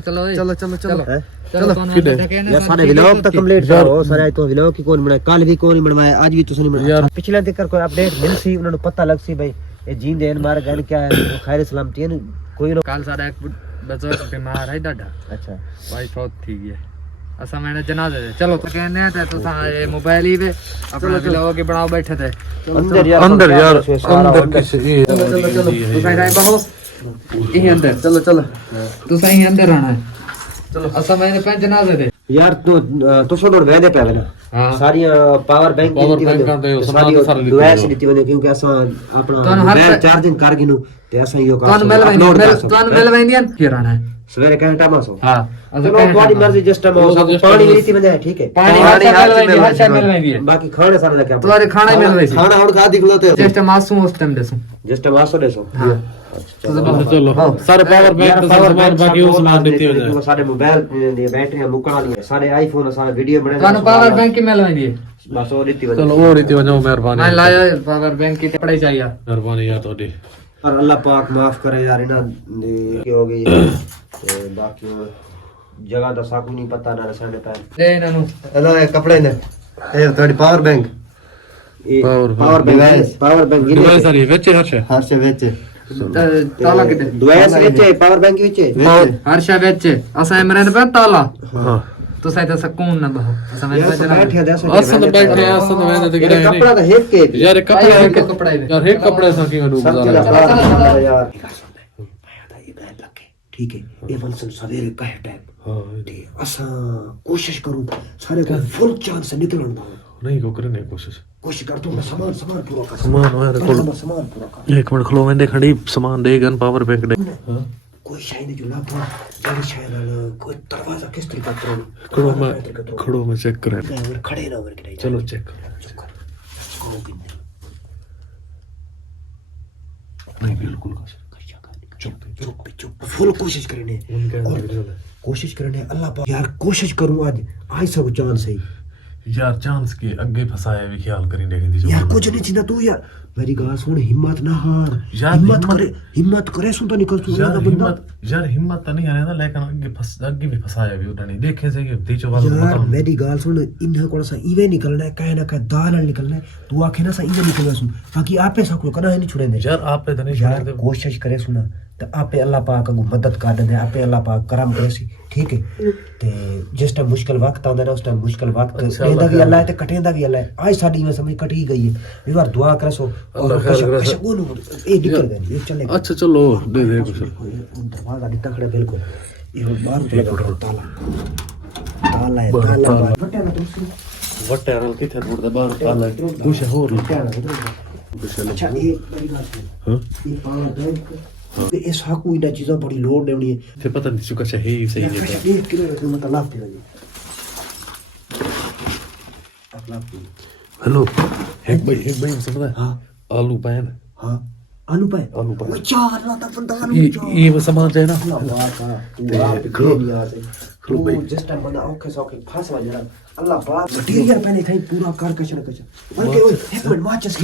चलो चलो चलो चलो चलो यार सारे व्लॉग तो कंप्लीट करो सारे तो व्लॉग की कौन बनाए कल भी कौन बनवाया आज भी तुसी नहीं बनाया पिछले तक कोई अपडेट मिल सी उन्हें पता लग सी भाई ये जीन देन मार गन क्या है खैर सलामती है कोई कल सारा एक बुजुर्ग बीमार है डाडा अच्छा वाइफ बहुत ठीक है असा मैंने जनाजे दे चलो तो कहने थे तो ये मोबाइल ही पे अपना व्लॉग के बनाओ बैठे थे अंदर यार अंदर किसी चलो चलो चलो तू सही रहे बहु यही अंदर चलो चलो तू सही अंदर आना है चलो असा मैंने पे जनाजे दे यार तो सोडो वेदे पे ना हां सारी पावर बैंक दी सारी दुआस दी वने क्योंकि असा अपना मोबाइल चार्जिंग कर गिनु ते असा यो का तो मेल वेंदियन किराना है सवेरे कह टाइम आसो हां चलो तुम्हारी मर्जी जिस टाइम आओ पानी रीति में है ठीक है पानी हर टाइम मिल वेंदी है बाकी खाने सारे क्या तुम्हारे खाना ही मिल रही खाना और खा दिखलाते जिस टाइम आसू उस टाइम देसू जिस टाइम आसो देसो हां चलो सारे पावर बैंक तो सामान बाकी उस मान देती हो जाए सारे मोबाइल दी बैटरियां मुकना नहीं है सारे आईफोन सारे वीडियो बने कान पावर बैंक की मिल वेंदी है बस और रीति चलो वो रीति वजह मेहरबानी मैं लाया पावर बैंक की पढ़ाई चाहिए मेहरबानी यार तोड़ी और अल्लाह पाक माफ करे यार इना की हो गई ते बाकी जगह तो साकू नहीं पता ना साने पे ले इन्हां हेलो ये कपड़े ने ए तोड़ी power bank power bank device सारी वेचे हर्ष वेचे ताला के दुआस वेचे पावर बैंक वेचे हर्षा वेचे असा इमरान पे ताला हां तो सही तो सुकून ना बहो समय में चला असन बैठे असन में तो गिरे कपड़ा तो हेक के यार कपड़ा यार एक कपड़े से की डूब यार ठीक है ये वंसन सवेरे कह टाइम हां ते असा कोशिश करूं सारे को फुल चांस से निकलण दो नहीं को करने कोशिश कर दूंगा सामान पूरा कर सामान पूरा कर एक मिनट खलो मैं खड़ी सामान दे गन पावर बैंक दे हां कोई शायद जो ना था कोई शायद कोई दरवाजा किस तरीके का खड़ो में चेक करें खड़े ना और के चलो चेक नहीं बिल्कुल चुप फुल कोशिश करने अल्लाह पाक यार कोशिश करूं आज सब चांस है यार चांस के आगे फसाया भी ख्याल करी लेकिन यार कुछ नहीं चिंता तू यार मेरी गाल सुन हिम्मत ना हार हिम्मत करे सुन तो निकल तू यार हिम्मत तो नहीं आ रहा लेकिन आगे भी फसाया भी उठा नहीं देखे से कि तीचो वाला यार मेरी गाल सुन इन्हें कौन सा इवे निकलना है कहे ना कहे दाल निकलना है तू आखे ना सा इवे निकलना सुन बाकी आपे सको कना है नहीं छोड़ेंगे यार आपे तो नहीं यार कोशिश करे सुना तो आपे अल्लाह पाक को मदद कर दे आपे अल्लाह पाक करम करे सी ठीक है ते जिस टाइम मुश्किल वक्त आंदा ना उस टाइम मुश्किल वक्त देंदा भी अल्लाह है ते कटेंदा भी अल्लाह है आज साडी में समझ कट ही गई है एक बार दुआ करे सो अल्लाह खैर करे ए निकल गई ये चले अच्छा चलो दे कुछ दरवाजा दिखता खड़े बिल्कुल ये बाहर लगा ताला है वटे रल के थे बुढ़दा बाहर ताला कुछ और अच्छा ये बड़ी बात है हां ये पावर बैंक ये साकू इना चीज़ों बड़ी लोड लेनी है फिर पता नहीं चुका चाहिए सही है ये किलो रखो मतलब लाभ दे लगे हेलो एक भाई समझा हां आलू पैन हां आलू पाए चार लाता बंदा ये वो सामान है ना खरो भाई जिस टाइम बंदा ओके सौके फांस वाला जरा अल्लाह बात मटेरियल पहले था पूरा कार कचन बल्कि एक मिनट माचस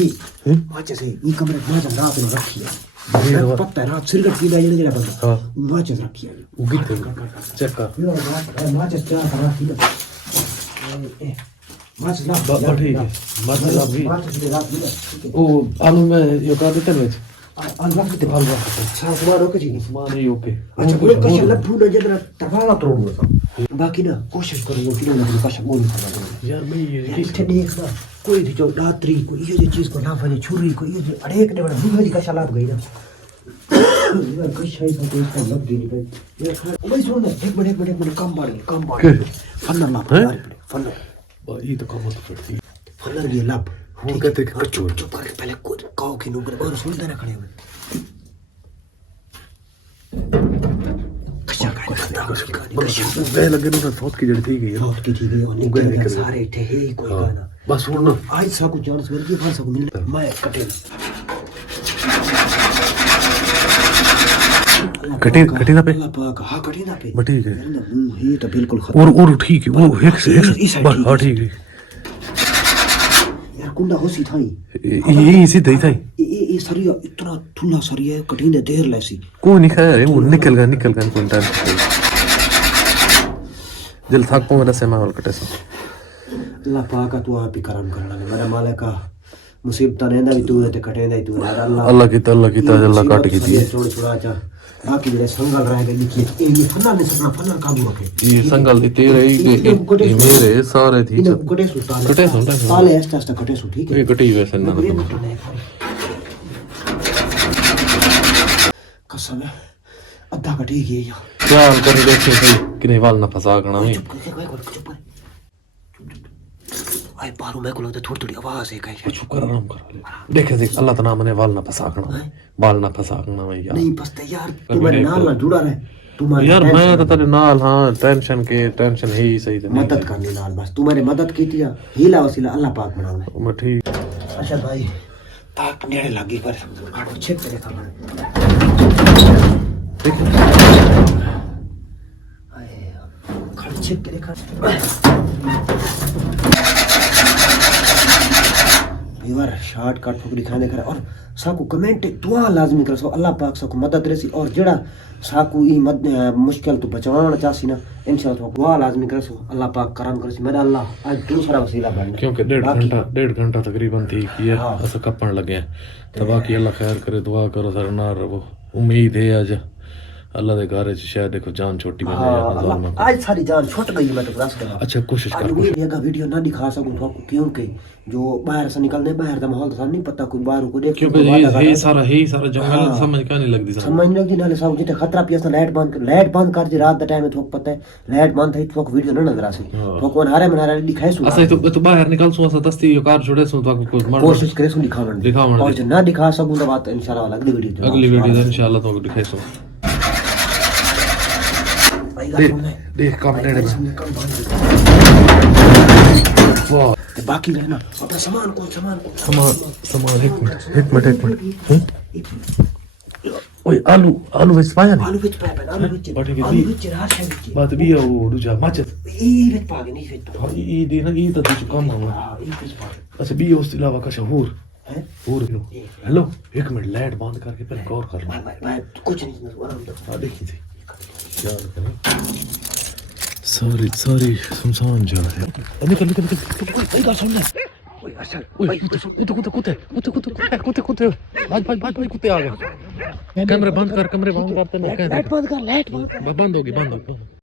है ये कमरे में माचस रात में रखी है पता है रात सिरगट की दाई जरा बंदा हां माचस रखी है वो कितने चेक कर माचस क्या रखी है माचस ला ठीक है माचस ला भी ओ आलू में ये कर देते हैं अल्लाह के बाल सामान ओके जी सामान ही ओके अच्छा पूरे कशा लफू न जरा तबाला तोड़ूंगा बाकी ना कोशिश करूंगा कि ना कशा बोल यार मैं ये देख ना कोई भी जो दात्री को ये जो चीज को ना फजे छुरी को ये जो अड़ेक ने बड़ा भूल कशा लाभ गई ना यार कशा ही तो इसका लग गई भाई ये खा भाई सुन ना एक मिनट कम बाड़ फन्ना लाभ फन्ना ये तो कम होता है फन्ना ये लाभ वो कहते कि चुप करके पहले खुद काओ की नौकर और सुनते ना खड़े हुए कशा वे लगे ना थोत की जड़ी थी गई और निकल सारे थे ही कोई गाना बस सुन आज सा कुछ चांस मिल गई फिर सब मिलने मैं कटे कटी ना पे हां कटी ना पे ठीक है ये तो बिल्कुल और ठीक है वो एक से बस हां ठीक है यार कुंडा होसी थाई ये सीधा ही था ये सरिया इतना ठुला सरिया कठिन देर लैसी कोई नहीं खाया रे वो निकल गया क्विंटल दिल थक पो मेरा से माहौल कटे सो अल्लाह पाक तू आप ही करम करना मेरा मालिक मुसीबत नेंदा भी तू है ते कटेंदा ही तू है अल्लाह अल्लाह की अल्लाह काट की दी छोड़ छोड़ा जा बाकी मेरे संगल रह गए लिखिए ये फन्ना ने सपना फन्ना काबू रखे ये संगल दी तेरे ये मेरे सारे थी इन्हें कटे सुल्तान कटे सुनता साले ऐसा ऐसा कटे सु ठीक है ये कटी वैसे ना कसम है अद्धा कटे गए या क्या कर देखे थे कि वाल ना फंसा करना है चुप कर आई बारू मैं को लगता थोड़ी थोड़ी आवाज है कहीं चुप कर आराम कर देखे देख अल्लाह ता नाम ने वाल ना फंसा करना वाल ना फंसा करना है यार नहीं फंसते यार तू मेरे नाल ना जुड़ा रहे तू मेरे यार मैं तो तेरे नाल हां टेंशन है ही सही थे मदद करनी नाल बस तू मेरी मदद की थी हीला वसीला अल्लाह पाक बनावने मैं ठीक अच्छा भाई ताक नेड़े लगी कर आड़ो चेक करे कर आए खड़ चेक करे कर व्यूअर शॉर्टकट को दिखाने कर और साकू कमेंट दुआ लाजमी कर सो अल्लाह पाक साकू मदद रेसी और जेड़ा साकू ई मुश्किल तो बचाना चाहसी ना इंशाल्लाह तो दुआ लाजमी कर सो अल्लाह पाक करम करसी मेरा अल्लाह आज दूसरा वसीला बन क्योंकि डेढ़ घंटा तकरीबन थी कि ऐसा कपन लगे तो बाकी अल्लाह खैर करे दुआ करो सर ना रहो उम्मीद है आज अल्लाह दे घर च शायद देखो जान छोटी बन जाए आज सारी जान छूट गई मैं तो बस कर अच्छा कोशिश कर ये वीडियो ना दिखा सकूं तो क्योंकि जो बाहर से निकलने बाहर का माहौल तो नहीं पता कोई बाहर को देख क्योंकि ये सारा जंगल समझ का नहीं लगदी समझ नहीं लगती नाले सब जिते खतरा पिया लाइट बंद कर दी रात द टाइम में थोक पता है लाइट बंद है थोक वीडियो ना नजर आसी थोक वन हारे मनारे दिखाए सु अच्छा तो बाहर निकल सु असा दस्ती यो कार छोड़े सु तो कोई मर कोशिश करे सु दिखावन और जो ना दिखा सकूं तो बात इंशाल्लाह अगली वीडियो इंशाल्लाह तो दिखाए सु देख कम नेड़े में वाह बाकी रहना अपना सामान एक मिनट ओए आलू विच पाया नहीं आलू विच पाया आलू विच राश है विच बात भी है वो दूजा माचत ये विच पा गए नहीं विच ये दे ना ये तो कुछ कम है अच्छा भी उसके अलावा कुछ और है और हेलो एक मिनट लाइट बंद करके पहले गौर करना भाई कुछ नहीं हां देखी थी यार करें सॉरी सुनसान जा है निकल भाई का सुन ले ओए असल ओए कुत्ते भाई कुत्ते आ गए कैमरे बंद करते मैं लाइट बंद कर बंद होगी